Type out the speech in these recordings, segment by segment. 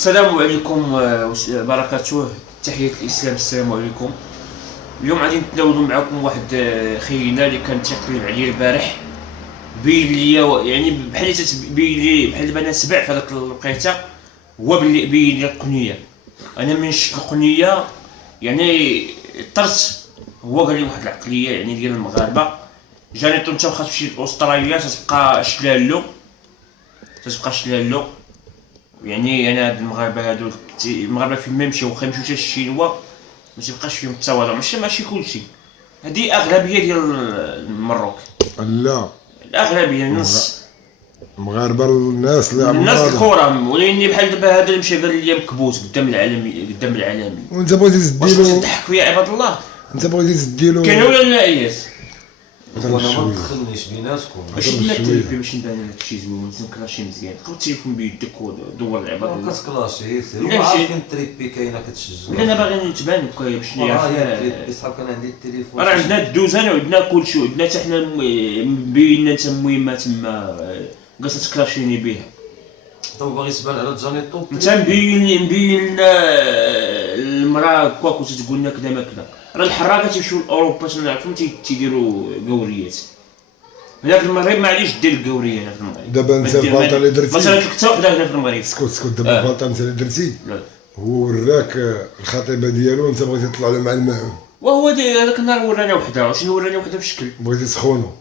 السلام عليكم وبركاته. تحية الإسلام، السلام عليكم. اليوم غادي نتناولوا معكم واحد خينا اللي كان تيقلب عليا البارح، بين ليا يعني بحال تتبين لي بحال دابا انا سبع في هذاك الوقيته. هو بين لي القنيه، انا من شفت القنيه يعني طرت. هو قال لي واحد العقليه يعني ديال المغاربه، جاني طنطا واخا تمشي لاستراليا تتبقى شلالو. يعني انا هاد المغاربه هادو المغاربه فين ما يمشيو واخا يمشيو حتى الشينوا ما تيبقاش فيهم التواضع. ماشي كلشي، هادي اغلبيه ديال المروك. لا، الاغلبيه النص المغاربه الناس اللي الناس عمرها الكره، ولاني بحال دابا هذا اللي مشى قال لي مكبوت قدام العالمي. وانت بغيتي واش تديلو، تضحك فيا عباد الله؟ انت بغيتي تديلو كاين ولا لا اياس؟ هضر وانا ما بشويه. تدخلنيش بيناتكم. ماشي هضر بلا بشوية. التليفون باش نبان لك شي زوين نكلاشي مزيان. خذ التليفون بيدك ودور عباد الله. كتكلاشي سير لا، عارفين التريبي كاينه كتشجع. لا انا باغي نتبان لك باش نعرف. التريبي صحاب كان عندي التليفون. راه عندنا الدوزان وعندنا كلشي، وعندنا حتى حنا مبينا انت مهمه تما قاصه تكلاشيني بها. تو باغي تبان على جانيتو. انت مبين المراه كوا كنت تقول لنا كذا ما كذا. راه الحراقه تيمشيو لاوروبا تنعرفهم تيديروا قوريات. هناك المغرب معليش دير القوريه هنا في المغرب. دابا انت الغلطه اللي درتي، مثلا حتى وحده هنا في المغرب. اسكت دابا الغلطه انت اللي درتي، لا هو وراك الخطيبه ديالو وانت بغيتي تطلع له مع الماعون، وهو هذاك النهار ورانا وحده. شنو ورانا وحده في شكل؟ بغيتي تسخونو،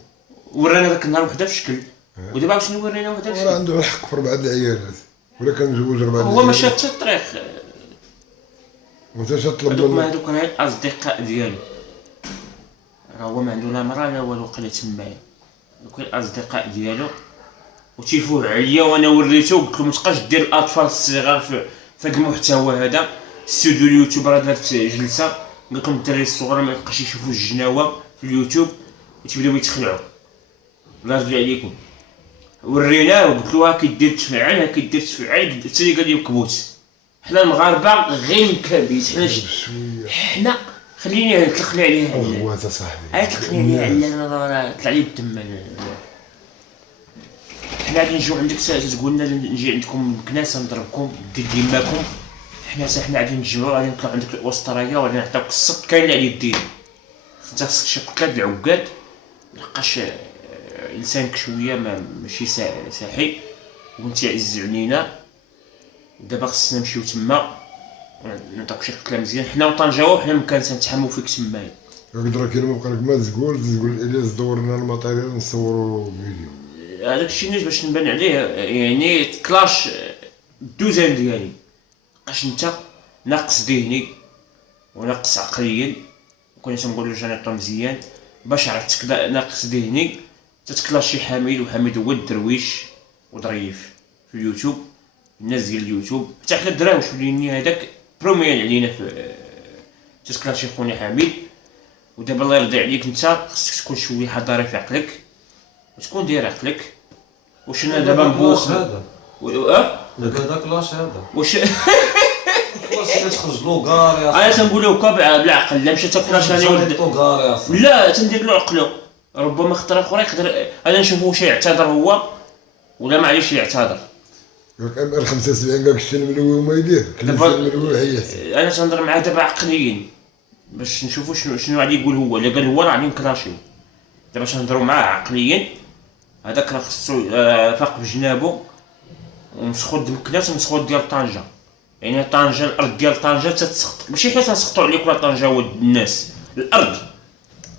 ورانا ذاك النهار وحده في شكل، ودابا شنو ورانا وحده في راه شكل. عنده الحق في 4 العيالات، ولا كان مزوج 4 هو مشى حتى الطريق. وانت تطلب هذوك منه. هذوك راه الاصدقاء ديالو، راه هو ما عنده لا مرا لا والو قال تمايا. دوك الاصدقاء ديالو وتيفوه عليا وانا وريته وقلت له ما تبقاش دير الاطفال الصغار في هذا المحتوى هذا. استوديو اليوتيوب راه دارت جلسه قلت لهم الدراري الصغار ما يبقاش يشوفوا الجناوه في اليوتيوب وتبداو يتخلعوا. الله يرضي عليكم. وريناه وقلت له ها كيدير تفعل حتى اللي قال لي مكبوت. حنا المغاربه غير مكابيت. حنا خليني تلقني عليه هو انت صاحبي، تلقني عليه على طلع لي الدم. حنا غادي نجيو عندك تقول لنا نجي عندكم مكناس نضربكم دير ديماكم. حنا غادي نتجمعوا غادي نطلعوا عندك استراليا وغادي نعطيوك السط كاين اللي عليه الدين. انت خصك شي قتله العقاد لقاش لسانك شويه ماشي ساحي وانت عز علينا. دابا خصنا نمشيو تما نعطيوك شي قتله مزيان. حنا وطنجاو حنا مكان تنتحموا فيك تمايا. يقدر كاين ما بقى لك ما تقول الياس دور لنا الماتيريال نصوروا فيديو. هذاك الشيء نيت باش نبان عليه يعني كلاش الدوزان ديالي. بقاش انت ناقص ذهني وناقص عقليا. كنا تنقولوا جانيطو مزيان باش عرفتك ناقص ذهني تتكلاشي حميد. وحميد هو الدرويش وظريف في اليوتيوب. الناس ديال اليوتيوب حتى حنا الدراوش وليني هذاك بروميان علينا في تتكلاشي خونا حميد. ودابا الله يرضي عليك انت خصك تكون شويه حضاري في عقلك وتكون داير عقلك. واش انا دابا نبوخ هذا دابا داك لاش هذا واش واش كتخرج له كار يا انا تنقول له بالعقل. لا مشى تفلاش انا جانيتو كار يا صاحبي. لا تندير له عقله. ربما خطره اخرى يقدر انا نشوفه واش يعتذر هو ولا معليش يعتذر. ياك ام 75 قالك الشيء الملوي وما يدير دابا الملوي حياتي. انا تنهضر معاه دابا عقليا باش نشوفوا شنو غادي يقول هو. الا قال هو راه غادي نكلاشيو. دابا تنهضروا معاه عقليا. هذاك راه خصو فاق بجنابو ومسخود المكناس ومسخود ديال طنجه. يعني طنجه الارض ديال طنجه تتسخط ماشي حنا تنسخطوا عليك ولا طنجه ولد الناس. الارض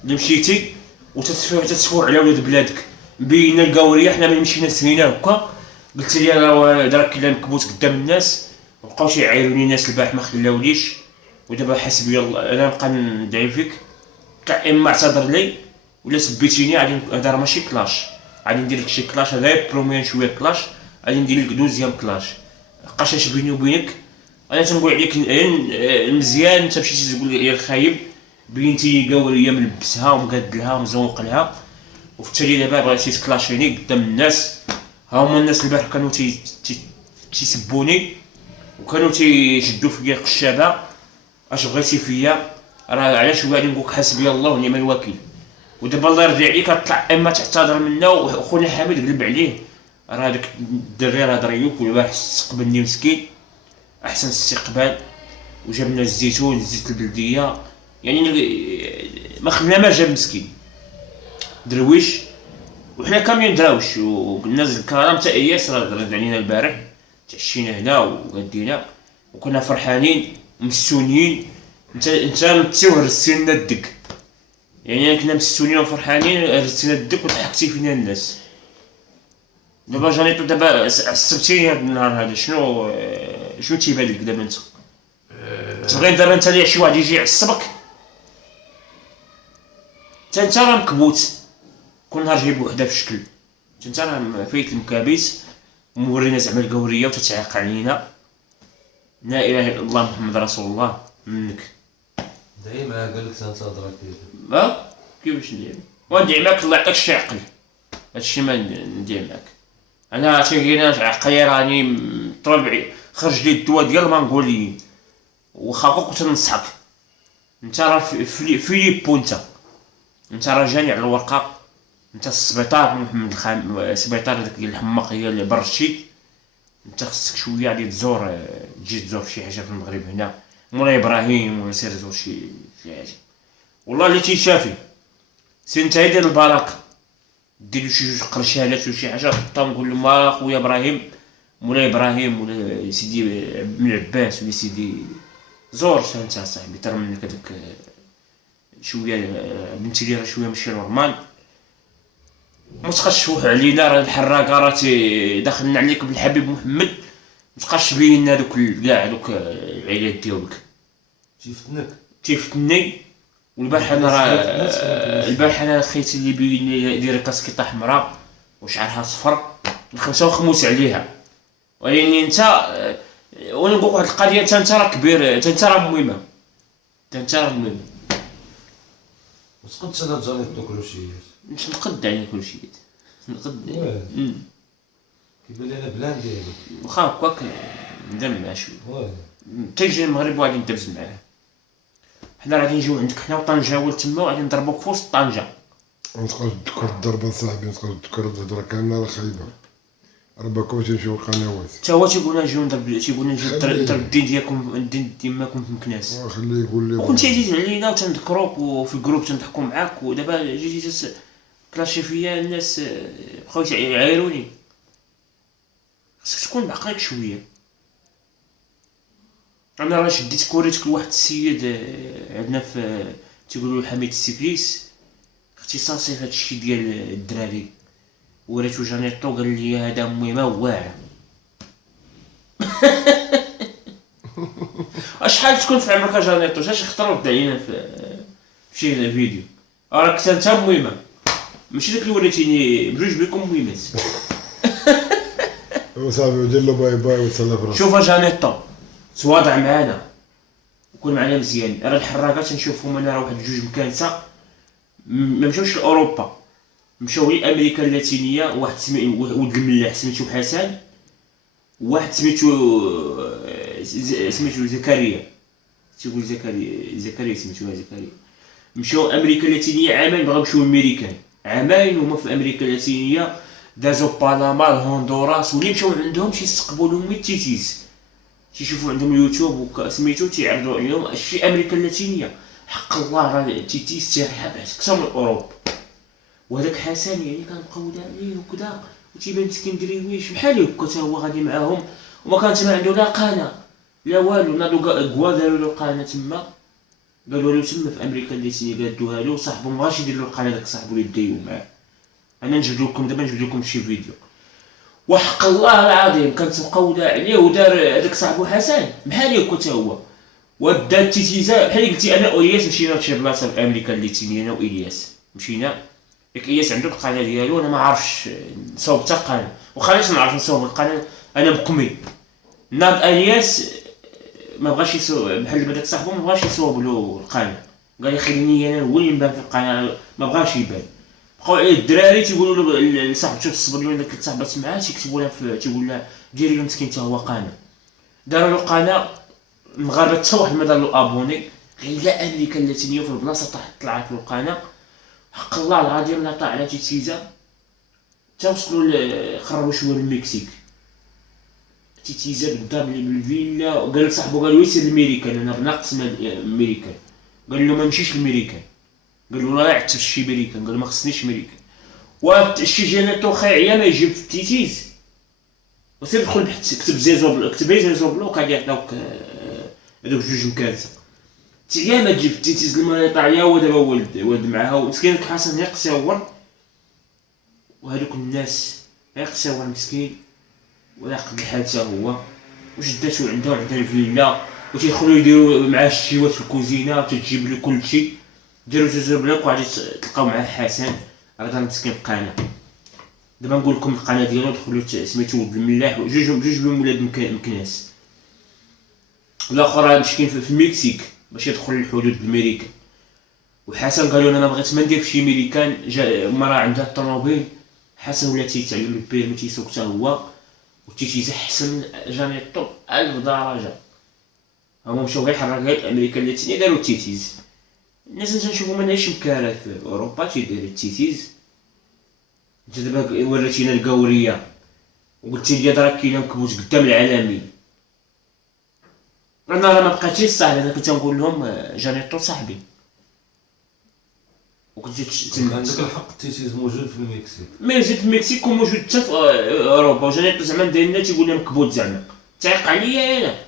اللي مشيتي وتتسفور على ولاد بلادك مبينا القوريه. حنا ملي مشينا سهينا هكا قلت لي راه دراك كلام مكبوت قدام الناس وبقاو يعايروني الناس البارح ما خلاوليش. ودابا حسبي الله انا نبقى ندعي فيك. اما اعتذر لي ولا سبيتيني غادي هذا راه ماشي كلاش. غادي ندير لك شي كلاش هذا بروميان شويه كلاش. غادي ندير لك دوزيام كلاش. بقاش اش بيني وبينك. انا تنقول عليك مزيان انت مشيتي تقول لي الخايب بنتي قوريه ملبسها ومقادلها ومزوق لها وفي التالي دابا بغيتي تكلاشيني قدام الناس. ها هما الناس البارح كانوا تيسبوني وكانوا تيشدوا فيا قشابه. اش بغيتي فيا راه علاش غادي نقول لك حسبي الله ونعم الوكيل. ودابا الله يرضي عليك طلع اما تعتذر منا وخونا حميد قلب عليه. راه هذاك الدري راه ضريوك والبارح استقبلني مسكين احسن استقبال، وجابنا الزيتون الزيت البلديه، يعني ما خلينا ما جاب مسكين درويش. وحنا كاملين دراوش، وقلنا الكرام تاع اياس راه رد علينا البارح، تعشينا هنا وغدينا وكنا فرحانين ومستونيين. انت متي وهرستي لنا الدق، يعني كنا مستونيين وفرحانين، هرستينا الدق وضحكتي فينا الناس. دابا جانيتو دابا عصبتيني هاد النهار هذا، شنو تيبان لك دابا انت؟ تبغي دابا انت اللي شي واحد يجي يعصبك؟ انت راه مكبوت، كل نهار جايب وحده في شكل، انت راه فايت المكابيس ومورينا زعما القوريه وتتعاق علينا. لا اله الا الله محمد رسول الله منك. دايما قال لك تنتظرك كيف. كيفاش ندير؟ وندعي معاك الله يعطيك شي عقل، هادشي ما ندير معاك. انا تيجينا عقلي راني طبعي خرج لي الدواء ديال المانغوليين، وخا كنت ننصحك انت راه فيليبو، انت راه جاني على الورقه، انت السبيطار محمد السبيطار داك ديال الحماق هي اللي برشي. انت خصك شويه غادي تزور، تجي تزور شي حاجه في المغرب هنا، مولاي ابراهيم، ولا سير زور شي حاجه. والله اللي تيشافي سير نتا دير البركه، ديرو شي جوج قرشالات ولا شي حاجه حطهم، نقول لهم خويا ابراهيم، مولاي ابراهيم، ولا سيدي بن عباس، ولا سيدي زور انت صاحبي ترى منك هذاك شويه بنتي لي راه شويه ماشي نورمال، ما تبقاش تشوح علينا، راه الحراقه راه داخلنا عليك بالحبيب محمد، ما تبقاش تبين لنا دوك كاع دوك العيلات ديالك. تيفتني. والبارح انا راه البارح انا خيتي اللي بين دايره كاسكيطه حمراء وشعرها صفر، الخمسه وخموس عليها. ولكن انت وانا نقول واحد القضيه، انت راه كبير، انت راه مهمه، انت راه مهم. واش كنت انا جاني تاكلو شي مش نقد عليك كلشي، نقد. كيبان لي انا بلان ديالك واخا هكاك ندم مع شويه. تيجي المغرب وغادي ندبز معاه، حنا غادي نجيو عندك حنا وطنجاول تما، وغادي نضربوك في وسط طنجه. متبقاش تذكر الضربه صاحبي، متبقاش تذكر الهضره كامله، راه خايبه. ربكم تمشيو القنوات حتى هو تيقول لنا نجيو نضرب، تيقول لنا نجيو نضرب الدين ديالكم، الدين ديالكم في مكناس. خليه يقول لي. وكنت عزيز علينا وتنذكروك وفي الجروب تنضحكوا معاك، ودابا جيتي كلاشي فيا الناس، بقاو يعايروني. خصك تكون بعقلك شويه. انا راه شديت كوريتك لواحد السيد عندنا في تيقولوا حميد السيكليس، اختصاصي في هادشي ديال الدراري، وريتو جانيطو قال لي هذا مهمه واعره. شحال تكون في عمرك جانيطو؟ شاش اختاروا رد علينا في شي فيديو، راك انت مهمه، ماشي داك اللي وريتيني بجوج بكم مهمات. وصافي ودير له باي باي وتسلى في راسك. شوف جانيطو تواضع معانا وكون معنا مزيان. راه الحراقات نشوفهم انا راه واحد جوج مكانسه ما مشاوش لاوروبا، مشاو لامريكا اللاتينيه. واحد ولد الملاح سميتو حسن، واحد سميتو زكريا، تيقول زكريا سميتو زكريا. مشاو امريكا اللاتينيه عامين، بغاو يمشيو للميريكان عامين هما في امريكا اللاتينيه، دازو بنما هندوراس، واللي مشاو عندهم تيستقبلوا ميتيتيز، تيشوفوا عندهم اليوتيوب وسميتو تيعرضوا عليهم الشي امريكا اللاتينيه. حق الله راه تيتيز تيرحب اكثر من اوروبا. وهذاك حسن يعني كان مقود عليه وكذا، وتيبان مسكين دريويش بحال هكا حتى هو غادي معاهم، وما كانش ما عنده لا قناه لا والو. ناضو كوا داروا له قناه تما، قالوا له تما في امريكا اللاتينيه قادوها له، صاحبو مابغاش يدير له القناه، داك صاحبو اللي دايو معاه. انا نجبد لكم دابا، نجبد لكم شي فيديو وحق الله العظيم كانت مقوده عليه، ودار هذاك صاحبو حسن بحال هكا حتى هو، ودات التيتيزا بحال قلتي. انا والياس مشينا لشي بلاصه في امريكا اللاتينيه، انا والياس مشينا. ياك الياس عنده القناه ديالو، انا ما عارفش نصوب حتى قناه، وخا نعرف نصوب القناه انا مقمي. ناض الياس ما بغاش يصوب بحال دابا داك صاحبو، ما بغاش يصوب له القناه، قال لي خليني انا هو اللي نبان في القناه، ما بغاش يبان. بقاو عليه الدراري تيقولوا له لصاحبتو تصبر لي، داك 3 صاحبات معاه تيكتبوا لها تيقول لها ديري له مسكين حتى هو قناه. داروا له قناه المغاربه، حتى واحد ما دار له ابوني، غير لا امريكا اللاتينيه في البلاصه طلعت له القناه. حق الله العظيم لا طلع على تيتيزا حتى وصلوا خربوا شويه المكسيك. التيتيزات قدام بالفيلا، وقال لك صاحبو قال له يسير للميريكان، انا ناقص من الميريكان. قال له ما نمشيش للميريكان، قال له لا عتب شي ميريكان، قال له ما خصنيش ميريكان. وشي جاناتو خايعيه ما يجيب في التيتيز وسير دخل بحث كتب زيزو بلوك غادي يعطيوك هذوك جوج مكانسه. تعيا ما تجيب التيتيز المونيطاريا، هو دابا ولد معاها ومسكين حسن يقصور، وهذوك الناس يقصور مسكين ولا قد الحال حتى هو وجداتو عندها الفيلا وتيدخلوا يديروا معاه الشيوات في الكوزينه وتجيب له كلشي. ديروا زوج بلاك وغادي تلقاو معاه حسن هذا مسكين القناه. دابا نقول لكم القناه ديالو دخلوا سميتو ولد الملاح جوج بهم ولاد مكناس. الاخر مسكين في المكسيك باش يدخل للحدود بامريكا. وحسن قالوا انا ما بغيت ما ندير فشي ميريكان، جا مرا عندها الطوموبيل. حسن ولا تيتعلم البيرمي تيسوق حتى هو وتيتيز احسن جانيتو 1000 درجه. هما مشاو غير حرك غير الامريكان اللي تاني داروا التيتيز. الناس اللي تنشوفو ماناش مكارات في اوروبا تيدير التيتيز. انت دابا وريتينا القوريه وقلتي لي راه كاينه مكبوت قدام العالمين. انا راه ما بقيتيش صاحبي، انا كنت نقول لهم جانيتو صاحبي وكنت عندك الحق التيتيز موجود في المكسيك. موجود في المكسيك وموجود حتى في اوروبا. وجانيتو زعما دايرنا تيقول لي مكبوت زعما تعيق عليا.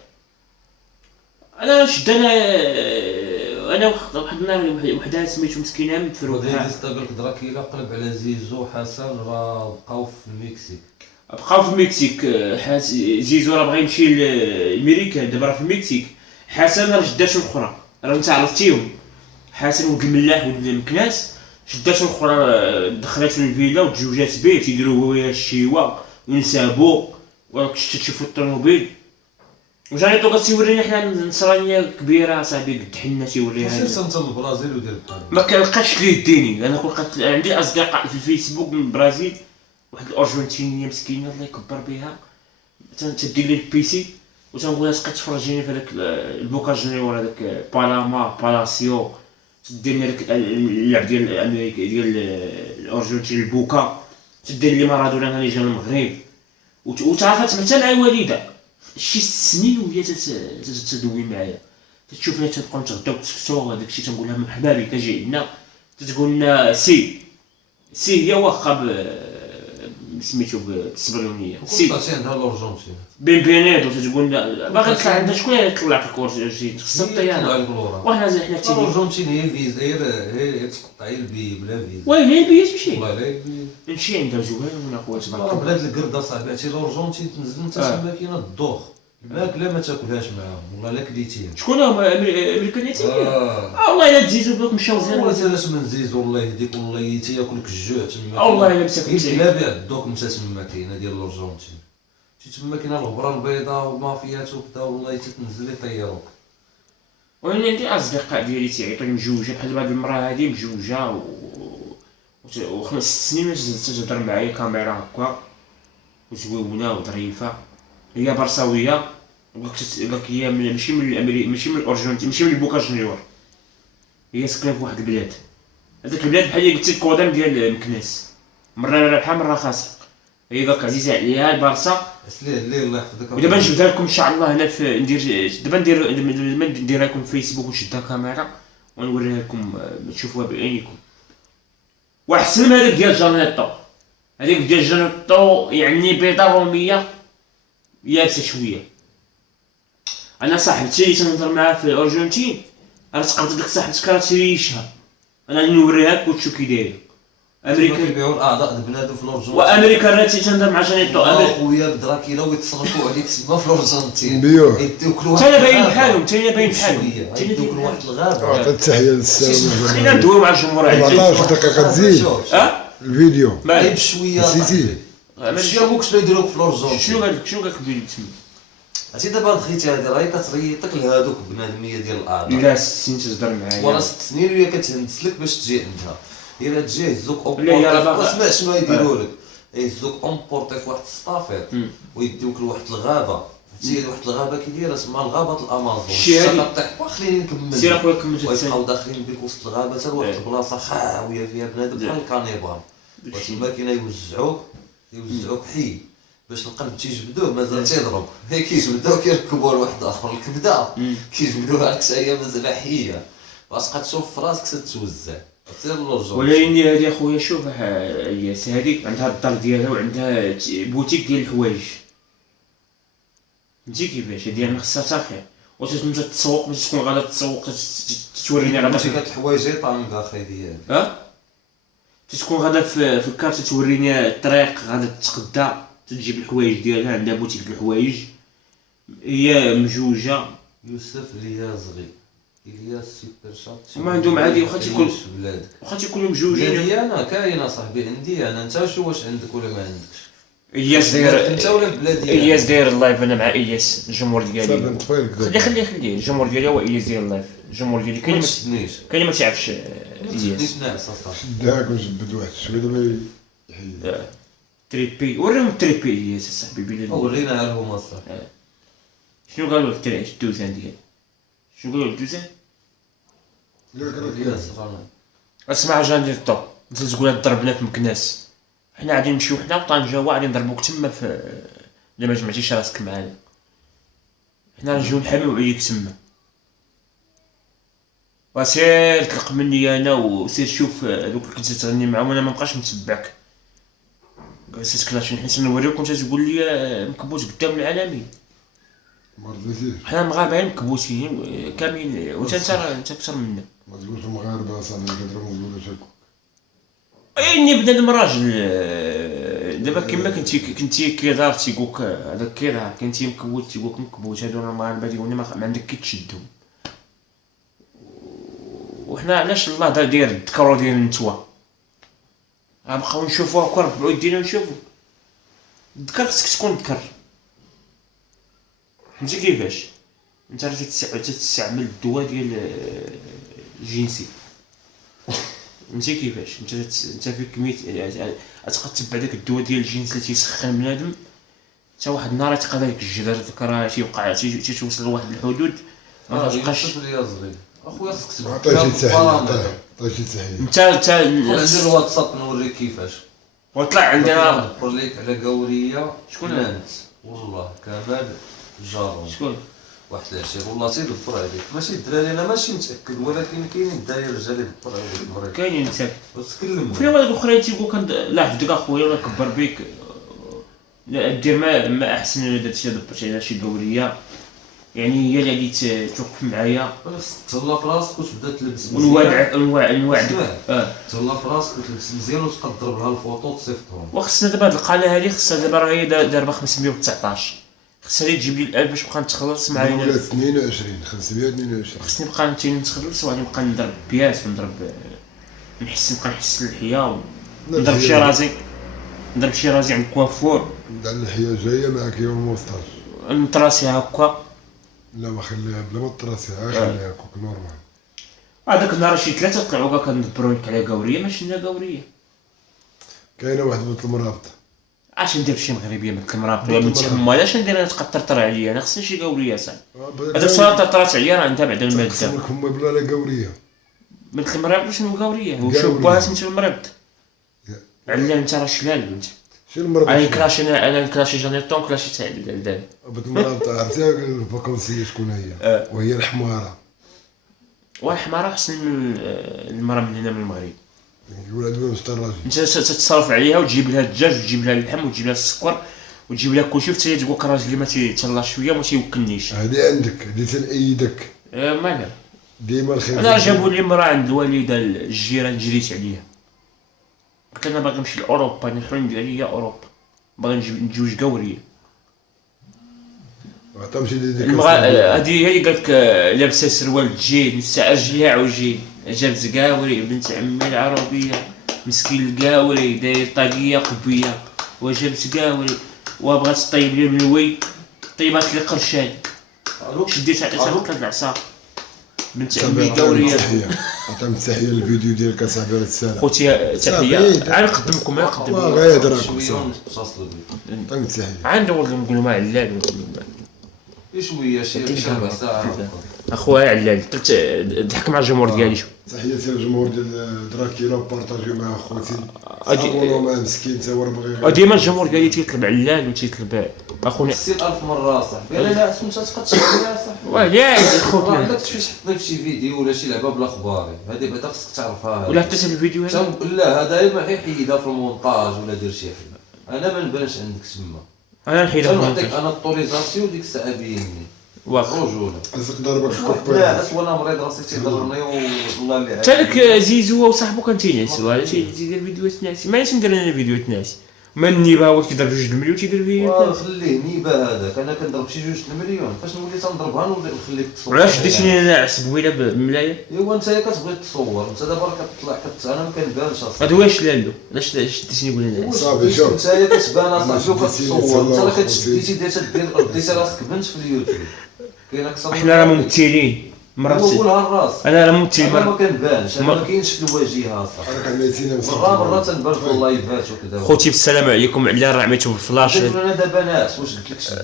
انا شد انا واحد النهار وحده سميتو مسكينه مفروض وداير يستقلك دراكيلا قلب على زيزو حسن راه بقاو في المكسيك. بقاو في المكسيك. زيزو راه بغا يمشي لامريكا دابا راه في المكسيك. حسن راه جداتو الاخرى راه انت عرفتيهم. حسن ولد الملاح ولد المكناس جداتو الاخرى دخلاتو للفيلا وتزوجات به تيديروا هويا الشيوه ونسابو وراك تشوفوا الطوموبيل. وجانيتو قال تيورينا حنا نصرانيه كبيره صاحبي قد حنا تيوريها. سير انت للبرازيل ودير بحال ما كنلقاش ليه يديني. انا لقيت عندي اصدقاء في الفيسبوك من البرازيل، واحد الارجنتينيه مسكينه الله يكبر بها تدير لي البيسي وتنقول لها تبقى تفرجيني في هذاك البوكا جونيور هذاك بالاسيو تدير لي هذاك اللعب ديال امريكا ديال الارجنتين البوكا تدير لي مارادونا اللي جا من المغرب وتعرفت حتى مع الوالده شي 6 سنين وهي تدوي معايا تشوفنا تنبقاو نتغداو تسكتو هذاك الشيء تنقول لها مرحبا بك اجي عندنا تتقول لنا سي هي واخا سميتو بالسبريونيه سي طلعتي عندها الارجنتين بينيدو تتقول لنا باغي تطلع عندها شكون اللي يطلع في الكورجي خصها الطياره وحنا حنا تيجي الارجنتين هي فيزا هي تقطعي البي بلا فيزا. وين هي بيا تمشي والله لا نمشي عندها زوين اخوات راه تبارك بلاد القرده صاحبي عرفتي الارجنتين تنزل انت تما كاينه الدوخ الماكله ما تاكلهاش معاهم والله لا كليتيها. شكون هما امريكانيتي والله الا تزيدو بلوك مشاو والله زين سالاش من زيزو والله يهديك والله تياكلك الجوع تما والله الا مساكن لا بيع الدوك انت تما كاينه ديال الارجنتين تما كاينه الغبره البيضاء والمافيات وكذا والله تتنزل يطيروك. وانا عندي اصدقاء ديالي تيعيطوني مجوجه بحال هاد المراه هادي مجوجه و 5 سنين تهضر معايا كاميرا هكا وزويونه وظريفه. هي برصاويه قالك هي ماشي من ماشي من الارجنتين ماشي من البوكا جونيور، هي ساكنه في واحد البلاد. هذاك البلاد بحال قلتي الكودام ديال مكناس مره رابحه مره خاسره. هي قالك عزيزه عليا البارسا اسليه الليل الله يحفظك. ودابا نجبدها لكم ان شاء الله هنا في دابا نديرها لكم في فيسبوك ونشدها كاميرا ونوريها لكم تشوفوها بعينيكم. واحسن من هذاك ديال جانيتو. هذيك ديال جانيتو يعني بيضه روميه يابسه شويه. انا صاحبتي اللي تنهضر معاها في الارجنتين راه تقدر ديك صاحبتك راه تريشها انا نوريها لك وتشوف كي دايره. امريكا كيبيعوا الاعضاء بنادم في الارجنتين وامريكا راه تنهضر مع جانيتو خويا بدراكيلا ويتصرفوا عليك تما في الارجنتين بيوع يديو كل حتى انا باين بحالهم حتى انا باين بحالهم يديو كل واحد الغابه. عطيت التحيه للسلام خلينا ندويو مع الجمهور 14 دقيقه تزيد الفيديو غير بشويه نسيتي شي ابوك شنو يديروك في الارجنتين. شنو قالك الفيديو تسمى عرفتي دابا دخلتي هذه راهي كتريطك لهادوك بنادميه ديال الاعضاء لا 6 سنين تهضر معايا ورا 6 سنين وهي كتهندس لك باش تجي عندها. الا تجي يهزوك لا هي راه باغا اسمع شنو يديروا لك يهزوك اونبورتي في واحد السطافيط ويديوك لواحد الغابه. عرفتي واحد الغابه كي دايره اسمها الغابه الامازون كطيح خليني نكمل سير اخويا كمل ويبقاو داخلين بك وسط الغابه حتى لواحد البلاصه خاويه فيها بنادم بحال الكانيبال وتما كاين يوزعوك حي باش القلب تيجبدوه مازال تيضرب، هي كيجبدوه كيركبوه لواحد اخر الكبده كيجبدوها لك هي مازال حيه، باش تشوف في راسك تتوزع سير لورجون. ولكن هذه اخويا شوف الياس هذيك عندها الدار ديالها وعندها بوتيك ديال الحوايج، فهمتي كيفاش ديالنا خصها حتى خير، وتنجم تسوق باش تكون غادا تسوق توريني غادا ماشي كات الحوايج طعم اخي ديالي تكون غادا في الكارت توريني الطريق غادا تتقدى تجيب الحوايج ديالها، عندها بوتيك ديال الحوايج هي مجوجه. يوسف اليازغي الياس سوبر شات هما عندهم عادي واخا تيكون بلادك واخا تيكونوا مجوجين. بلادي انا كاينه صاحبي عندي انا، انت واش عندك ولا ما عندكش؟ الياس داير انت ولا في بلادي؟ الياس داير اللايف انا مع الياس الجمهور ديالي. صافي نطفيلك خليه الجمهور ديالي هو الياس داير اللايف، الجمهور ديالي ما تشدنيش كاين ما تعرفش ما الياس تشدنيش ناعس اصاحبي. شداك ونجبد واحد شويه دابا يحيد. تريبي وريهم التريبي الياس صاحبي بلا ورينا عليهم اصاحبي. شنو قالوا الدراري الدوزان ديال شنو قالوا الدوزان؟ الياس رانا اسمع جا ندير الطوب انت تقول ضربنا في مكناس، حنا غادي نمشيو حنا وطنجة غادي نضربوك تما في الا ما جمعتيش راسك معانا، حنا نجيو نحميو عليك تما. وسير تلق مني انا وسير شوف دوك اللي كنت تغني معاهم انا ما نبقاش نتبعك. جلست كلاشين حيت نوريوك وانت تقول لي مكبوت قدام العالمين. ما رضيتيش حنا المغاربه مكبوتين كاملين وانت انت اكثر منا. ما تقولش المغاربه اصاحبي كيضربوا تقول شكو. اني بنادم راجل دابا كيما كنتي كيدار تيقولك هذاك كيدار كنتي مكبوت تيقولك مكبوت، هادو المغاربه تيقولني ما عندك كي تشدهم. وحنا علاش الله داير الذكر ديال النتوى غنبقاو نشوفوها كره بعود ديالنا نشوفو الذكر خصك تكون ذكر، فهمتي كيفاش انت راه تستعمل الدواء ديال الجنسي، فهمتي كيفاش انت فيك كميه غتبقى تتبع داك الدواء ديال الجنس اللي تيسخن بنادم حتى واحد النهار تيقضى لك الجدر داك راه تيوقع تيوصل لواحد الحدود ما تبقاش. اخويا خصك تبدا عطيه شي تحيه عطيه شي تحيه. انت عندي الواتساب نوريك كيفاش وطلع عندنا نهضر ليك على قوريه. شكون انت؟ والله كمال جارون شكون واحد العشير والله تيدبر عليك، ماشي الدراري انا ماشي متاكد ولكن كاينين الدراري رجال يدبر عليك المريض كاينين انت وتكلم فين هاد الاخرين تيقول لا حفظك اخويا ولا كبر بيك لا دير ما احسن الا درتي دبرتي على شي قوريه يعني هي اللي غادي توقف معايا تهلا في راسك وتبدا تلبس مزيان ونوعدك تهلا في راسك وتلبس مزيان وتبقى تضرب لها الفوطو وتصيفطهم. وخصنا دابا هاد القناه هادي خصها دابا راه هي دابا 519 خصها لي تجيب لي الالف باش نبقى نتخلص معايا ولا 22 522 خصني نبقى نتخلص وغادي نبقى نضرب بياس ونضرب نبقى نحس اللحيه ونضرب شي رازي نضرب شي رازي عند كوافور دع اللحيه جايه معاك يوم الموسطاج نطراسي هكا. لا ما خليها بلا ما تراسيها خليها هكاك نورمال. هذاك النهار شي ثلاثه طلعوا كاع كندبروا لك على قوريه ماشي لنا قوريه. كاينه واحد بنت المرابطه اش ندير بشي مغربيه مثل المرابط ولا بنت حما علاش ندير انا تقطرطر عليا انا خصني شي قوريه صاحبي هذاك الصلاه طرطرات عليا راه انت بعدا الماده خصك هما بلا لا قوريه مثل المرابط شنو قوريه وشوف بها سميتو المرابط على انت راه شلال انت شي المرابطه انا نكراشي جانيطون كلاشي تاع الدال بنت المرابطه عرفتيها الفاكونسيه شكون هي وهي الحماره والحماره احسن من المراه من هنا من المغرب. يقول هذا واش الراجل انت تتصرف عليها وتجيب لها الدجاج وتجيب لها اللحم وتجيب لها السكر وتجيب لها كلشي وحتى هي تقول لك راجلي ما تيتهلا شويه وما تيوكلنيش. هذه عندك هذه تنأيدك مالها ديما الخير. انا جابوا لي مراه عند الوالده الجيران جريت عليها قلت انا باغي نمشي لاوروبا انا الحلم ديالي هي اوروبا باغي نتزوج قوريه. تمشي لديك هذه هي قالت لابسه سروال جين الساعه رجليها عوجين جابت قاوري بنت عمي العربيه مسكين القاوري داير طاقيه قبيه وجابت قاوري وبغات تطيب لي الملوي طيبات لي قرشان شديت على العصا بنت عمي قاوريه. عطيهم تحيه للفيديو ديالك اصاحبي راه تسالى خوتي تحيه عا نقدمكم ما نقدم غير شويه ونتصلوا بك. عطيهم تحيه عندو نقولوا ما علال شويه شي ربع ساعه اخويا علال ضحك مع الجمهور ديالي شو. تحياتي للجمهور ديال دراكيلا وبارطاجيو مع خوتي أدي- صابونو مع مسكين تا هو راه باغي ديما الجمهور ديالي تيطلب علال وتيطلب اخونا. سير 1000 مرة صاحبي، انا لا اسمو تبقى تشرح ليها صاحبي. واه يا والله خوتنا عندك فاش حطيت في شي فيديو ولا شي لعبة بلا اخباري، هادي بعدا خصك تعرفها. ولا حتى في الفيديو هذا. لا هذا ما حيحيدها في المونتاج ولا دير شي حاجة، انا ما نبانش عندك تما. انا نحيدها نعطيك انا الطوريزاسيون ديك الساعة بيني. واخا رجولة. خاصك ضربك الكوبا. لا اسوا انا مريض راسي تيضرني والله اللي حتى لك زيزو وصاحبو كان تينعسوا على شي تيدير فيديوهات ناعسين. ما علاش ندير انا فيديوهات ناعسين. ما النيبه هو كيضرب 2 المليون تيدير فيديوهات. خليه نيبه هذاك، انا كنضرب شي 2 المليون، فاش نولي تنضربها نخليك تصور. علاش ديتيني انا ناعس بويله بالملايه. ايوا انت كتبغي تصور، انت دابا راه كتطلع انا ما كنبانش اصاحبي. هذا واش لالو علاش ديتيني نقول انا ناعس. صافي شوف. انت كتبان اصاحبي وكتصور، انت راه خوتي. كتشديتي ديتي راسك بنت في اليوتيوب. كاين اكثر احنا راه ممثلين مرات. نقولها الراس. انا راه ممثل انا ما مرات. كنبانش، انا ما كاينش في الواجهه صاحبي. راك عميتينا مرة تنبان في اللايفات وكذا. خوتي بالسلام عليكم. على راه عميتو بالفلاش. انا دابا ناس واش قلت لك شي.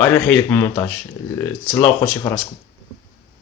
انا نحيدك من المونتاج. تهلاو خوتي في راسكم.